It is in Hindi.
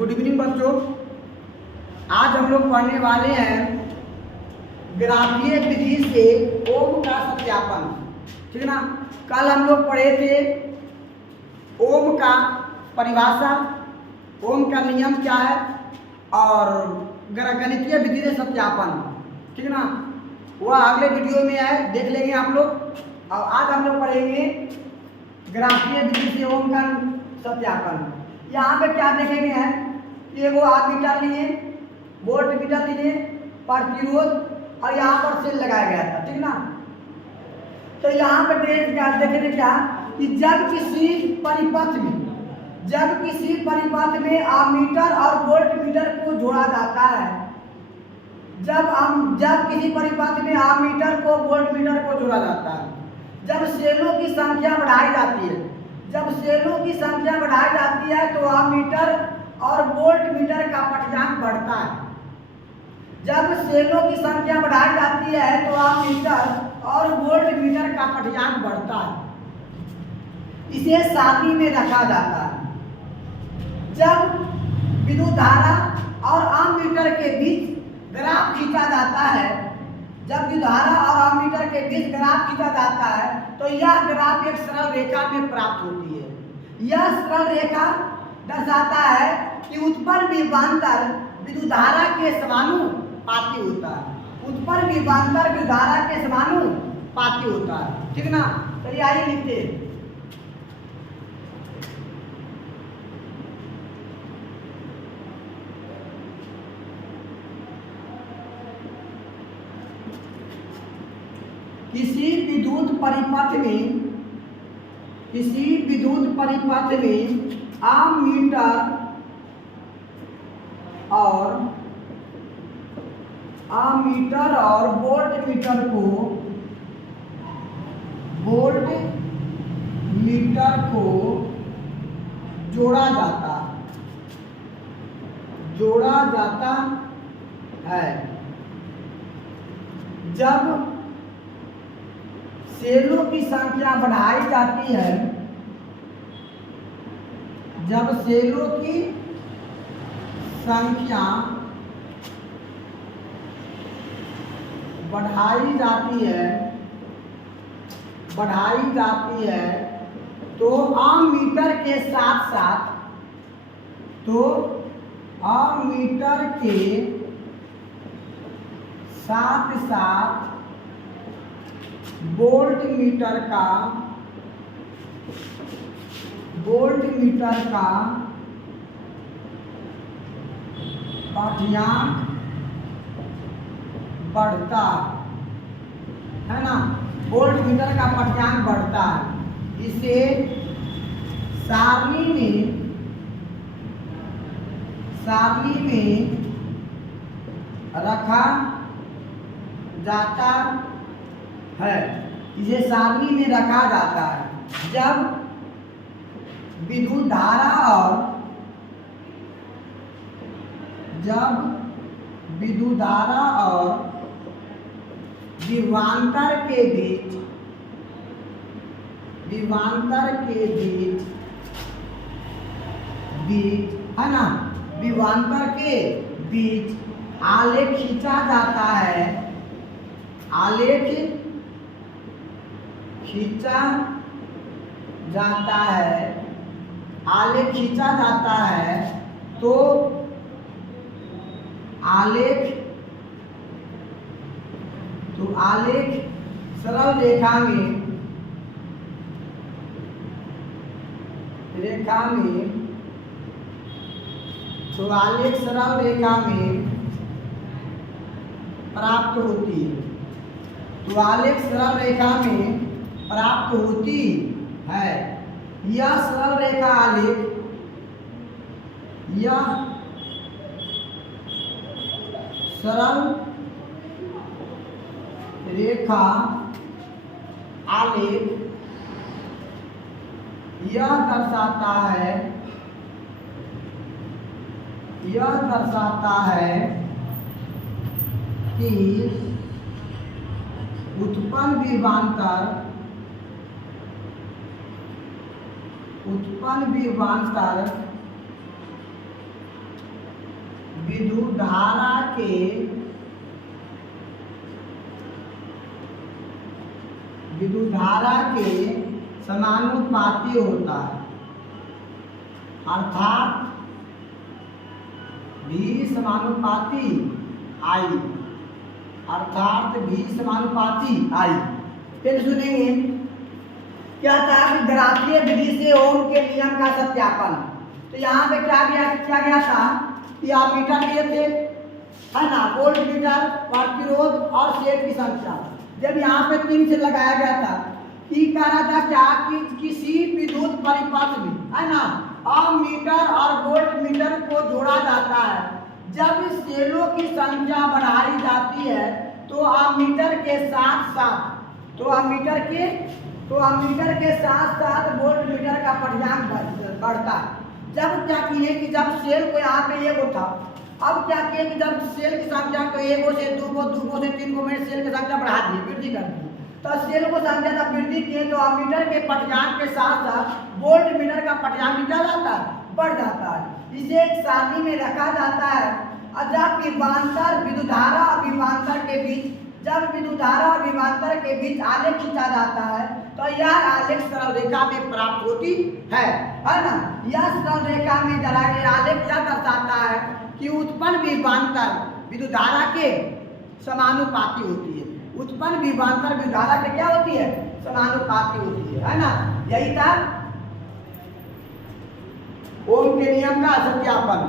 गुड इवनिंग बच्चों। आज हम लोग पढ़ने वाले हैं ग्राफीय विधि से ओम का सत्यापन। ठीक है ना। कल हम लोग पढ़े थे ओम का परिभाषा, ओम का नियम क्या है और गणितीय विधि से सत्यापन। ठीक है ना। वह अगले वीडियो में है, देख लेंगे आप लोग। और आज हम लोग पढ़ेंगे ग्राफीय विधि से ओम का सत्यापन। यहाँ पे क्या देखेंगे हैं कि वो आर्मीटर लिए, वोल्ट मीटर लिए, प्रतिरोध और यहाँ पर सेल लगाया गया था। ठीक ना। तो यहाँ पर देखेंगे क्या कि जब किसी परिपथ में आमीटर और वोल्ट मीटर को जोड़ा जाता है, जब किसी परिपथ में आमीटर को वोल्ट मीटर को जोड़ा जाता है, जब सेलों की संख्या बढ़ाई जाती है, तो आमीटर और वोल्ट मीटर का पठ्यांक बढ़ता है। जब सेलों की संख्या बढ़ाई जाती है तो आमीटर और वोल्ट मीटर का पठ्यांक बढ़ता है। इसे सारणी में रखा जाता है। जब विद्युत धारा और आमीटर के बीच ग्राफ खींचा जाता है, तो यह ग्राफ एक सरल रेखा में प्राप्त होती है। यह सरल रेखा दर्शाता है कि उत्पन्न विभवांतर विद्युत धारा के समानुपाती होता है। ठीक ना। चलिए आइए लिखते हैं। किसी विद्युत परिपथ में आमीटर और वोल्ट मीटर को जोड़ा जाता है। जब सेलों की संख्या बढ़ाई जाती है, बढ़ाई जाती है तो आमीटर के साथ वोल्ट मीटर का पठ्यांक बढ़ता है ना। वोल्ट मीटर का पठ्यांक बढ़ता है। इसे सारणी में रखा जाता है। जब विद्युत धारा और विभवांतर के बीच है ना, विभवांतर के बीच आलेख खींचा जाता है, तो आलेख सरल रेखा में प्राप्त होती है। यह सरल रेखा आलेख यह दर्शाता है कि उत्पन्न विभवांतर विद्युत धारा के समानुपाती होता है, अर्थात V समानुपाती I, अर्थात V समानुपाती I। फिर सुनेंगे क्या था कि ग्राफीय विधि से ओम के नियम का सत्यापन। तो यहाँ पे क्या गया था कि आप मीटर लिए थे, है ना, वोल्ट मीटर, प्रतिरोध और सेट की संख्या। जब यहाँ पे 3 से लगाया गया था कि कह रहा था क्या कि किसी विद्युत परिपथ में, है ना, अमीटर और वोल्ट मीटर को जोड़ा जाता है। जब सेलों की संख्या बढ़ाई जाती है तो अमीटर के साथ साथ वोल्ट मीटर का परिमाण बढ़ता है। जब क्या किए कि जब सेल को यहाँ पे एगो था, अब क्या किए कि जब सेल की संख्या को एगो से 2 को से 3 को में सेल की संख्या बढ़ा दी, वृद्धि कर दी, तो सेल को संख्या जब वृद्धि किए तो अमीटर के परिमाण के साथ साथ वोल्ट मीटर का परिमाण भी क्या जाता है, बढ़ जाता है। इसे एक सारणी में रखा जाता है। और जब विभवांतर विद्युतधारा और विभवांतर के बीच आलेख खींचा जाता है तो यह आलेख सरल रेखा में प्राप्त होती है ना। यह सरल रेखा में आलेख क्या दर्शाता है कि उत्पन्न विभवांतर विद्युतधारा के समानुपाती होती है। उत्पन्न विभवांतर विद्युतधारा के क्या होती है, समानुपाती होती है ना। यही था ओम के नियम का सत्यापन।